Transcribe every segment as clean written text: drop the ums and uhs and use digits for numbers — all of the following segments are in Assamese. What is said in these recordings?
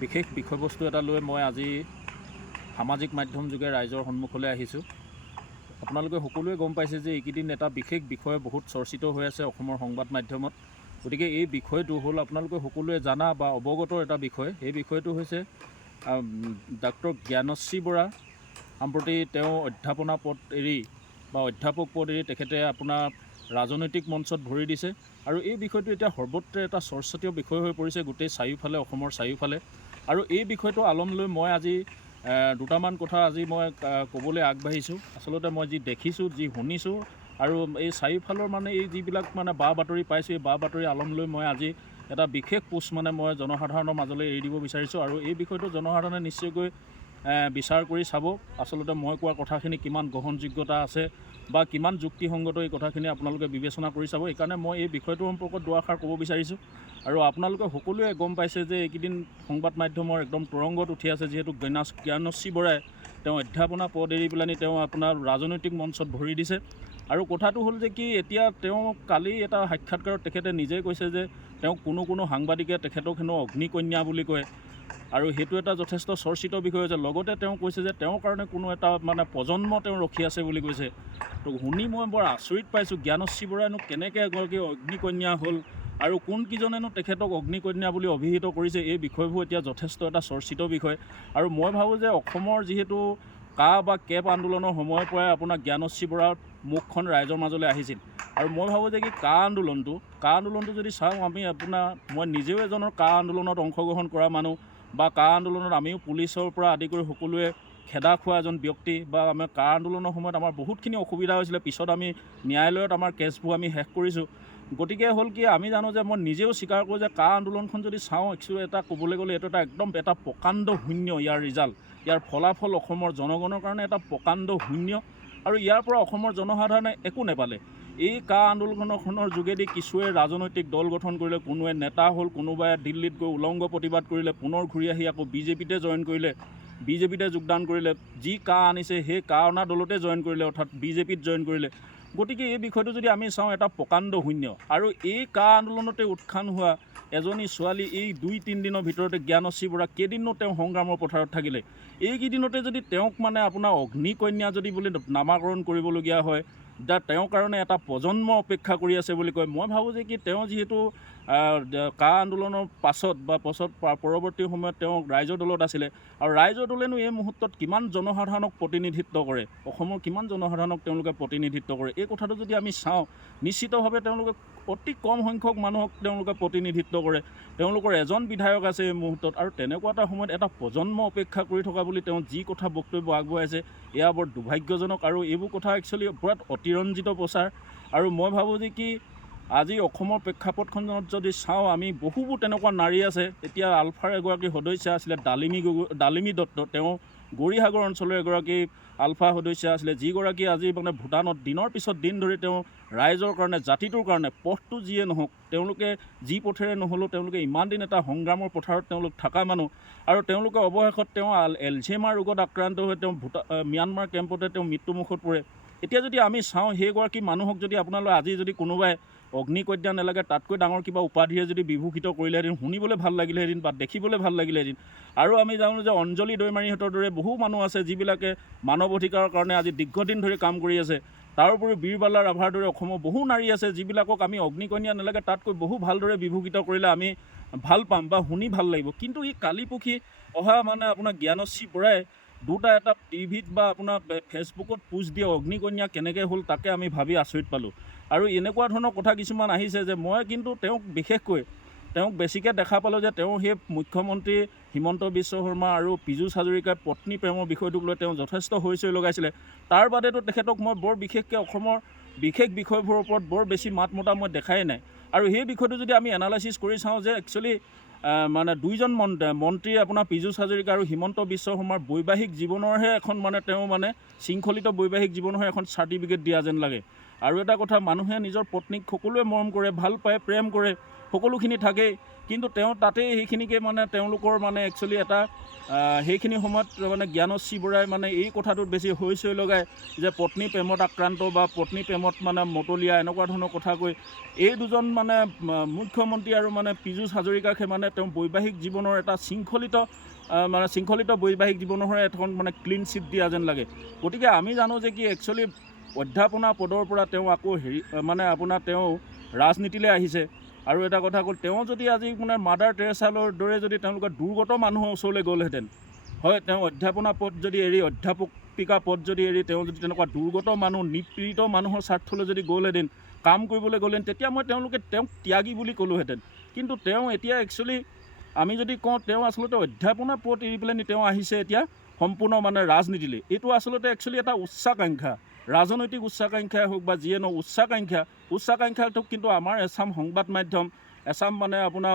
বিশেষ বিষয়বস্তু এটা লৈ মই আজি সামাজিক মাধ্যম যোগে ৰাইজৰ সন্মুখলৈ আহিছোঁ। আপোনালোকে সকলোৱে গম পাইছে যে এইকেইদিন এটা বিশেষ বিষয় বহুত চৰ্চিত হৈ আছে অসমৰ সংবাদ মাধ্যমত। গতিকে এই বিষয়টো হ'ল আপোনালোকে সকলোৱে জানা বা অৱগতৰ এটা বিষয়। এই বিষয়টো হৈছে ডক্টৰ জ্ঞানশ্ৰী বৰা। সম্প্ৰতি তেওঁ অধ্যাপনা পদ এৰি বা অধ্যাপক পদ এৰি তেখেতে আপোনাৰ ৰাজনৈতিক মঞ্চত ভৰি দিছে। আৰু এই বিষয়টো এতিয়া সৰ্বত্ৰে এটা চৰ্চিত বিষয় হৈ পৰিছে গোটেই চাৰিওফালে, অসমৰ চাৰিওফালে। আৰু এই বিষয়টো আলম লৈ মই আজি দুটামান কথা আজি মই ক'বলৈ আগবাঢ়িছোঁ। আচলতে মই যি দেখিছোঁ, যি শুনিছোঁ আৰু এই চাৰিওফালৰ মানে এই যিবিলাক মানে বা বাতৰি পাইছোঁ, এই বা বাতৰি আলম লৈ মই আজি এটা বিশেষ পোষ্ট মানে মই জনসাধাৰণৰ মাজলৈ এৰি দিব বিচাৰিছোঁ। আৰু এই বিষয়টো জনসাধাৰণে নিশ্চয়কৈ বিচাৰ কৰি চাব আচলতে মই কোৱা কথাখিনি কিমান গ্ৰহণযোগ্যতা আছে বা কিমান যুক্তিসংগত এই কথাখিনি আপোনালোকে বিবেচনা কৰি চাব। সেইকাৰণে মই এই বিষয়টোৰ সম্পৰ্কত দুআষাৰ ক'ব বিচাৰিছোঁ। আৰু আপোনালোকে সকলোৱে গম পাইছে যে এইকেইদিন সংবাদ মাধ্যমৰ একদম তৰংগত উঠি আছে, যিহেতু জ্ঞানশ্ৰী বৰাই তেওঁ অধ্যাপনা পদ এৰি পেলানি তেওঁ আপোনাৰ ৰাজনৈতিক মঞ্চত ভৰি দিছে। আৰু কথাটো হ'ল যে কি, এতিয়া তেওঁ কালি এটা সাক্ষাৎকাৰত তেখেতে নিজেই কৈছে যে তেওঁক কোনো সাংবাদিকে তেখেতক হেনো অগ্নিকন্যা বুলি কয়। আৰু সেইটো এটা যথেষ্ট চৰ্চিত বিষয় হৈছে। লগতে তেওঁ কৈছে যে তেওঁৰ কাৰণে কোনো এটা মানে প্ৰজন্ম তেওঁ ৰখি আছে বুলি কৈছে। তো শুনি মই বৰ আচৰিত পাইছোঁ, জ্ঞানশ্ৰী বৰাইনো কেনেকৈ এগৰাকী অগ্নিকন্যা হ'ল আৰু কোনকেইজনেনো তেখেতক অগ্নিকন্যা বুলি অভিহিত কৰিছে। এই বিষয়বোৰ এতিয়া যথেষ্ট এটা চৰ্চিত বিষয়। আৰু মই ভাবোঁ যে অসমৰ যিহেতু কা বা কেব আন্দোলনৰ সময়ৰ পৰাই আপোনাৰ জ্ঞানশ্ৰী বৰাৰ মুখখন ৰাইজৰ মাজলৈ আহিছিল। আৰু মই ভাবোঁ যে কি কা আন্দোলনটো যদি চাওঁ আমি মই নিজেও এজনৰ কা আন্দোলনত অংশগ্ৰহণ কৰা মানুহ বা কা আন্দোলনত আমিও পুলিচৰ পৰা আদি কৰি সকলোৱে খেদা খোৱা এজন ব্যক্তি বা আমাৰ কা আন্দোলনৰ সময়ত আমাৰ বহুতখিনি অসুবিধা হৈছিলে। পিছত আমি ন্যায়ালয়ত আমাৰ কেছবোৰ আমি শেষ কৰিছোঁ। গতিকে হ'ল কি, আমি জানো যে মই নিজেও স্বীকাৰ কৰোঁ যে কা আন্দোলনখন যদি চাওঁ, একচুৱেলি এটা ক'বলৈ গ'লে এইটো এটা প্ৰকাণ্ড শূন্য। ইয়াৰ ৰিজাল্ট, ইয়াৰ ফলাফল অসমৰ জনগণৰ কাৰণে এটা প্ৰকাণ্ড শূন্য। আৰু ইয়াৰ পৰা অসমৰ জনসাধাৰণে একো নেপালে। এই কা আন্দোলনখনৰ যোগেদি কিছুৱে ৰাজনৈতিক দল গঠন কৰিলে, কোনোৱে নেতা হ'ল, কোনোবাই দিল্লীত গৈ উলংগ প্ৰতিবাদ কৰিলে, পুনৰ ঘূৰি আহি আকৌ বিজেপিতে জইন কৰিলে, বিজেপিতে যোগদান কৰিলে। যি কা আনিছে সেই কা অনা দলতে জইন কৰিলে, অৰ্থাৎ বিজেপিত জইন কৰিলে। গতিকে এই বিষয়টো যদি আমি চাওঁ, এটা প্ৰকাণ্ড শূন্য। আৰু এই কা আন্দোলনতে উত্থান হোৱা এজনী ছোৱালী এই 2-3 দিনৰ ভিতৰতে জ্ঞানশ্ৰী বৰা কেইদিনো তেওঁ সংগ্ৰামৰ পথাৰত থাকিলে। এইকেইদিনতে যদি তেওঁক মানে আপোনাৰ অগ্নিকন্যা যদি বুলি নামাকৰণ কৰিবলগীয়া হয়, তেওঁৰ কাৰণে এটা প্ৰজন্ম অপেক্ষা কৰি আছে বুলি কয়। মই ভাবোঁ যে কি, তেওঁ যিহেতু কা আন্দোলনৰ পাছত পৰৱৰ্তী সময়ত তেওঁ ৰাইজৰ দলত আছিলে। আৰু ৰাইজৰ দলেনো এই মুহূৰ্তত কিমান জনসাধাৰণক প্ৰতিনিধিত্ব কৰে, অসমৰ কিমান জনসাধাৰণক তেওঁলোকে প্ৰতিনিধিত্ব কৰে, এই কথাটো যদি আমি চাওঁ, নিশ্চিতভাৱে তেওঁলোকে অতি কম সংখ্যক মানুহক তেওঁলোকে প্ৰতিনিধিত্ব কৰে। তেওঁলোকৰ এজন বিধায়ক আছে এই মুহূৰ্তত। আৰু তেনেকুৱা এটা সময়ত এটা প্ৰজন্ম অপেক্ষা কৰি থকা বুলি তেওঁ যি কথা বক্তব্য আগবঢ়াইছে, এয়া বৰ দুৰ্ভাগ্যজনক। আৰু এইবোৰ কথা একচুৱেলি বিৰাট অতিৰঞ্জিত প্ৰচাৰ। আৰু মই ভাবোঁ যে কি, আজি অসমৰ প্ৰেক্ষাপটখনত যদি চাওঁ, আমি বহুবোৰ তেনেকুৱা নাৰী আছে। এতিয়া আলফাৰ এগৰাকী সদস্যা আছিলে ডালিমী দত্ত, তেওঁ গৌৰীসাগৰ অঞ্চলৰ এগৰাকী আলফা সদস্যা আছিলে, যিগৰাকী আজি মানে ভূটানত দিনৰ পিছত দিন ধৰি তেওঁ ৰাইজৰ কাৰণে, জাতিটোৰ কাৰণে, পথটো যিয়ে নহওক, তেওঁলোকে যি পথেৰে নহ'লেও তেওঁলোকে ইমান দিন এটা সংগ্ৰামৰ পথাৰত তেওঁলোক থকা মানুহ। আৰু তেওঁলোকে অৱশেষত তেওঁ এলঝেইমাৰ ৰোগত আক্ৰান্ত হৈ তেওঁ ম্যানমাৰ কেম্পতে তেওঁ মৃত্যুমুখত পৰে। এতিয়া যদি আমি চাওঁ, সেইগৰাকী মানুহক যদি আপোনালোকে আজি যদি কোনোবাই অগ্নিকন্যা নালাগে, তাতকৈ ডাঙৰ কিবা উপাধিৰে যদি বিভূষিত কৰিলেহেঁতেন, শুনিবলৈ ভাল লাগিলেহেঁতেন বা দেখিবলৈ ভাল লাগিলেহেঁতেন। আৰু আমি জানো যে অঞ্জলি দৈমাৰীহঁতৰ দৰে বহু মানুহ আছে, যিবিলাকে মানৱ অধিকাৰৰ কাৰণে আজি দীৰ্ঘদিন ধৰি কাম কৰি আছে। তাৰোপৰি বীৰবালা ৰাভাৰ দৰে অসমৰ বহু নাৰী আছে, যিবিলাকক আমি অগ্নিকন্যা নালাগে, তাতকৈ বহু ভালদৰে বিভূষিত কৰিলে আমি ভাল পাম বা শুনি ভাল লাগিব। কিন্তু এই কালিপুখি অহা মানে আপোনাৰ জ্ঞানশ্ৰী বৰাই এটা টিভিত বা আপোনাৰ ফেচবুকত পোষ্ট দিয়ে অগ্নিকন্যা কেনেকৈ হ'ল, তাকে আমি ভাবি আচৰিত পালোঁ। আৰু এনেকুৱা ধৰণৰ কথা কিছুমান আহিছে যে মই কিন্তু তেওঁক বেছিকৈ দেখা পালোঁ যে তেওঁ সেই মুখ্যমন্ত্ৰী হিমন্ত বিশ্ব শৰ্মা আৰু পীযুষ হাজৰিকাৰ পত্নী প্ৰেমৰ বিষয়টোক লৈ তেওঁ যথেষ্ট হৈ লগাইছিলে। তাৰ বাদেতো তেখেতক মই বৰ বিশেষকৈ অসমৰ বিশেষ বিষয়বোৰৰ ওপৰত বৰ বেছি মাত মতা মই দেখাই নাই। আৰু সেই বিষয়টো যদি আমি এনালাইচিছ কৰি চাওঁ যে একচুৱেলি মানে দুইজন মন্ত্ৰী আপোনাৰ পীযুষ হাজৰিকা আৰু হিমন্ত বিশ্ব শৰ্মাৰ বৈবাহিক জীৱনৰহে এখন তেওঁ শৃংখলিত বৈবাহিক জীৱনৰহে এখন চাৰ্টিফিকেট দিয়া যেন লাগে। আৰু এটা কথা, মানুহে নিজৰ পত্নীক সকলোৱে মৰম কৰে, ভাল পায়, প্ৰেম কৰে, সকলোখিনি থাকেই, কিন্তু তেওঁ তাতেই সেইখিনিকে মানে তেওঁলোকৰ মানে একচুৱেলি এটা সেইখিনি সময়ত মানে জ্ঞানশ্ৰী বৰাই মানে এই কথাটোত বেছি হৈ লগায় যে পত্নী প্ৰেমত আক্ৰান্ত বা পত্নী প্ৰেমত মানে মতলীয়া এনেকুৱা ধৰণৰ কথা কৈ এই দুজন মানে মুখ্যমন্ত্ৰী আৰু মানে পীযুষ হাজৰিকাকে মানে তেওঁ বৈবাহিক জীৱনৰ এটা শৃংখলিত বৈবাহিক জীৱনৰ এখন মানে ক্লিন চিট দিয়া যেন লাগে। গতিকে আমি জানো যে কি একচুৱেলি অধ্যাপনা পদৰ পৰা তেওঁ আকৌ মানে আপোনাৰ তেওঁ ৰাজনীতিলৈ আহিছে। আৰু এটা কথা ক'ল, তেওঁ যদি আজি মানে মাদাৰ টেৰেছাৰ দৰে যদি তেওঁলোকে দুৰ্গত মানুহৰ ওচৰলৈ গ'লহেঁতেন, হয়, তেওঁ অধ্যাপনা পদ যদি এৰি অধ্যাপিকা পদ যদি এৰি তেওঁ যদি তেনেকুৱা দুৰ্গত মানুহ নিপীড়িত মানুহৰ স্বাৰ্থলৈ যদি গ'লহেঁতেন, কাম কৰিবলৈ গ'লহেঁতেন, তেতিয়া মই তেওঁক ত্যাগী বুলি ক'লোহেঁতেন। কিন্তু তেওঁ এতিয়া একচুৱেলি আমি যদি কওঁ তেওঁ আচলতে অধ্যাপনা পদ এৰি পেলাই তেওঁ আহিছে এতিয়া সম্পূৰ্ণ মানে ৰাজনীতিলৈ। এইটো আচলতে একচুৱেলি এটা উচ্চাকাংক্ষা, ৰাজনৈতিক উচ্চাকাংক্ষাই হওক বা যিয়ে নহওক উচ্চাকাংক্ষাটোক কিন্তু আমাৰ এছাম সংবাদ মাধ্যম, এছাম মানে আপোনাৰ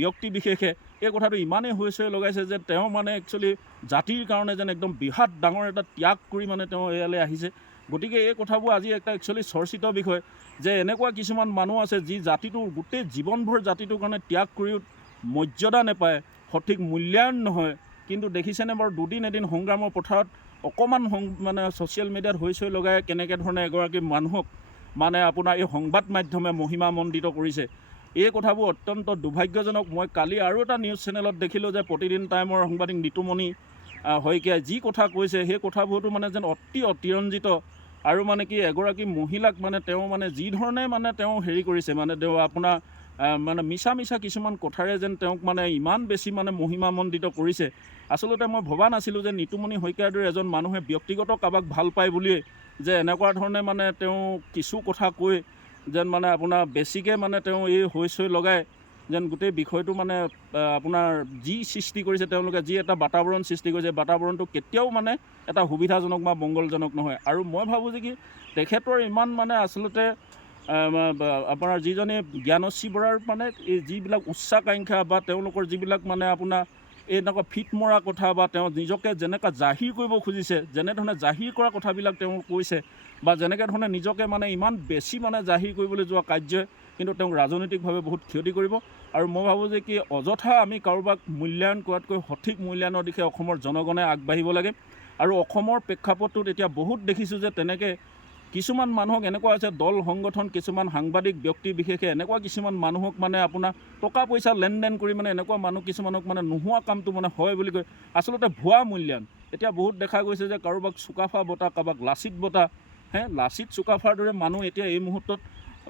ব্যক্তি বিশেষে এই কথাটো ইমানেই হৈ লগাইছে যে তেওঁ মানে একচুৱেলি জাতিৰ কাৰণে যেন একদম বৃহৎ ডাঙৰ এটা ত্যাগ কৰি মানে তেওঁ ইয়ালৈ আহিছে। গতিকে এই কথাবোৰ আজি একটা একচুৱেলি চৰ্চিত বিষয় যে এনেকুৱা কিছুমান মানুহ আছে যি জাতিটোৰ গোটেই জীৱনভৰ জাতিটোৰ কাৰণে ত্যাগ কৰিও মৰ্যাদা নাপায়, সঠিক মূল্যায়ন নহয়। কিন্তু দেখিছেনে বাৰু দুদিন এদিন সংগ্ৰামৰ পথাৰত অকণমান মানে ছ'চিয়েল মিডিয়াত হৈ লগাই কেনেকৈ ধৰণে এগৰাকী মানুহক মানে আপোনাৰ এই সংবাদ মাধ্যমে মহিমামণ্ডিত কৰিছে। এই কথাবোৰ অত্যন্ত দুৰ্ভাগ্যজনক। মই কালি আৰু এটা নিউজ চেনেলত দেখিলোঁ যে প্ৰতিদিন টাইমৰ সাংবাদিক নিতুমণি শইকীয়াই যি কথা কৈছে সেই কথাবোৰতো মানে যেন অতিৰঞ্জিত আৰু মানে কি এগৰাকী মহিলাক মানে তেওঁ মানে যি ধৰণে মানে তেওঁ হেৰি কৰিছে মানে তেওঁ আপোনাৰ মানে মিছা কিছুমান কথাৰে যেন তেওঁক মানে ইমান বেছি মানে মহিমামণ্ডিত কৰিছে। আচলতে মই ভবা নাছিলোঁ যে নিতুমণি শইকীয়াৰ দৰে এজন মানুহে ব্যক্তিগত কাৰোবাক ভাল পায় বুলিয়ে যে এনেকুৱা ধৰণে মানে তেওঁ কিছু কথা কৈ যেন মানে আপোনাৰ বেছিকৈ মানে তেওঁ এই হৈ লগাই যেন গোটেই বিষয়টো মানে আপোনাৰ যি সৃষ্টি কৰিছে তেওঁলোকে যি এটা বাতাবৰণ সৃষ্টি কৰিছে, বাতাবৰণটো কেতিয়াও মানে এটা সুবিধাজনক বা মংগলজনক নহয়। আৰু মই ভাবোঁ যে কি তেখেতৰ ইমান মানে আচলতে আপোনাৰ যিজনে জ্ঞানশ্ৰী বৰাৰ মানে এই যিবিলাক উচ্চাকাংক্ষা বা তেওঁলোকৰ যিবিলাক মানে আপোনাৰ এনেকুৱা ফিট মৰা কথা বা তেওঁ নিজকে যেনেকৈ জাহিৰ কৰিব খুজিছে, যেনেধৰণে জাহিৰ কৰা কথাবিলাক তেওঁ কৈছে বা যেনেকৈ ধৰণে নিজকে মানে ইমান বেছি মানে জাহিৰ কৰিবলৈ যোৱা কাৰ্যই কিন্তু তেওঁক ৰাজনৈতিকভাৱে বহুত ক্ষতি কৰিব। আৰু মই ভাবোঁ যে কি অযথা আমি কাৰোবাক মূল্যায়ন কৰাতকৈ সঠিক মূল্যায়নৰ দিশে অসমৰ জনগণে আগবাঢ়িব লাগে। আৰু অসমৰ প্ৰেক্ষাপটটোত এতিয়া বহুত দেখিছোঁ যে তেনেকৈ কিছুমান মানুহক এনেকুৱা হৈছে দল সংগঠন কিছুমান সাংবাদিক ব্যক্তি বিশেষে এনেকুৱা কিছুমান মানুহক মানে আপোনাৰ টকা পইচা লেনদেন কৰি মানে এনেকুৱা মানুহ কিছুমানক মানে নোহোৱা কামটো মানে হয় বুলি কয়, আচলতে ভুৱা মূল্যায়ন। এতিয়া বহুত দেখা গৈছে যে কাৰোবাক চুকাফা বঁটা, কাৰোবাক লাচিত বঁটা, লাচিত চুকাফাৰ দৰে মানুহ এতিয়া এই মুহূৰ্তত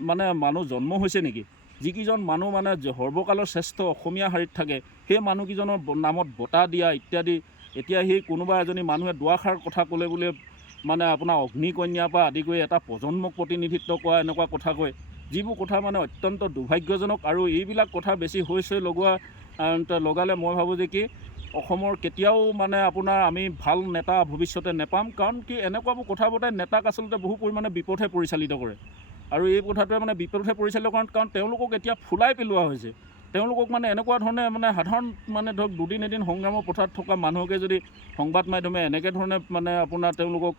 মানে মানুহ জন্ম হৈছে নেকি? যিকেইজন মানুহ মানে সৰ্বকালৰ শ্ৰেষ্ঠ অসমীয়া শাৰীত থাকে সেই মানুহকেইজনৰ নামত বঁটা দিয়া ইত্যাদি। এতিয়া সেই কোনোবা এজনী মানুহে দুআষাৰ কথা ক'লে বোলে মানে আপোনাৰ অগ্নিকন্যাৰ পৰা আদি কৰি এটা প্ৰজন্মক প্ৰতিনিধিত্ব কৰা এনেকুৱা কথা কয়, যিবোৰ কথা মানে অত্যন্ত দুৰ্ভাগ্যজনক। আৰু এইবিলাক কথা বেছি হৈ লগালে মই ভাবোঁ যে কি অসমৰ কেতিয়াও মানে আপোনাৰ আমি ভাল নেতা ভৱিষ্যতে নেপাম। কাৰণ কি এনেকুৱাবোৰ কথাবোৰে নেতাক আচলতে বহু পৰিমাণে বিপথে পৰিচালিত কৰে। আৰু এই কথাটোৱে মানে বিপথে পৰিচালিত কাৰণ তেওঁলোকক এতিয়া ফুলাই পেলোৱা হৈছে। তেওঁলোকক মানে এনেকুৱা ধৰণে মানে সাধাৰণ মানে ধৰক দুদিন এদিন সংগ্ৰামৰ পথাৰত থকা মানুহকে যদি সংবাদ মাধ্যমে এনেকৈ ধৰণে মানে আপোনাৰ তেওঁলোকক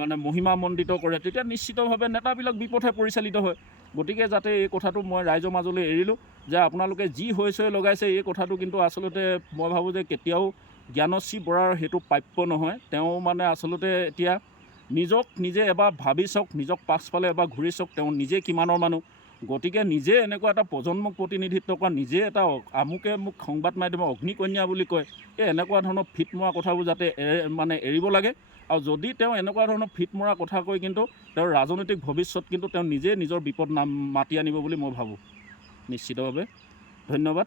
মানে মহিমামণ্ডিত কৰে, তেতিয়া নিশ্চিতভাৱে নেতাবিলাক বিপথে পৰিচালিত হয়। গতিকে যাতে এই কথাটো মই ৰাইজৰ মাজলৈ এৰিলোঁ যে আপোনালোকে যি হৈ লগাইছে এই কথাটো কিন্তু আচলতে মই ভাবোঁ যে কেতিয়াও জ্ঞানশ্ৰী বৰাৰ সেইটো প্ৰাপ্য নহয়। তেওঁ মানে আচলতে এতিয়া নিজক নিজে এবাৰ ভাবি চাওক, নিজক পাছফালে এবাৰ ঘূৰি চাওক, তেওঁ নিজে কিমানৰ মানুহ। গতিকে নিজে এনেকুৱা এটা প্ৰজন্মক প্ৰতিনিধিত্ব কৰা, নিজে এটা আমুকে মোক সংবাদ মাধ্যমে অগ্নিকন্যা বুলি কয়, এই এনেকুৱা ধৰণৰ ফিট মৰা কথাবোৰ যাতে মানে এৰিব লাগে। আৰু যদি তেওঁ এনেকুৱা ধৰণৰ ফিট মৰা কথা কৈ কিন্তু তেওঁৰ ৰাজনৈতিক ভৱিষ্যত কিন্তু তেওঁ নিজে নিজৰ বিপদ মাতি আনিব বুলি মই ভাবোঁ নিশ্চিতভাৱে। ধন্যবাদ।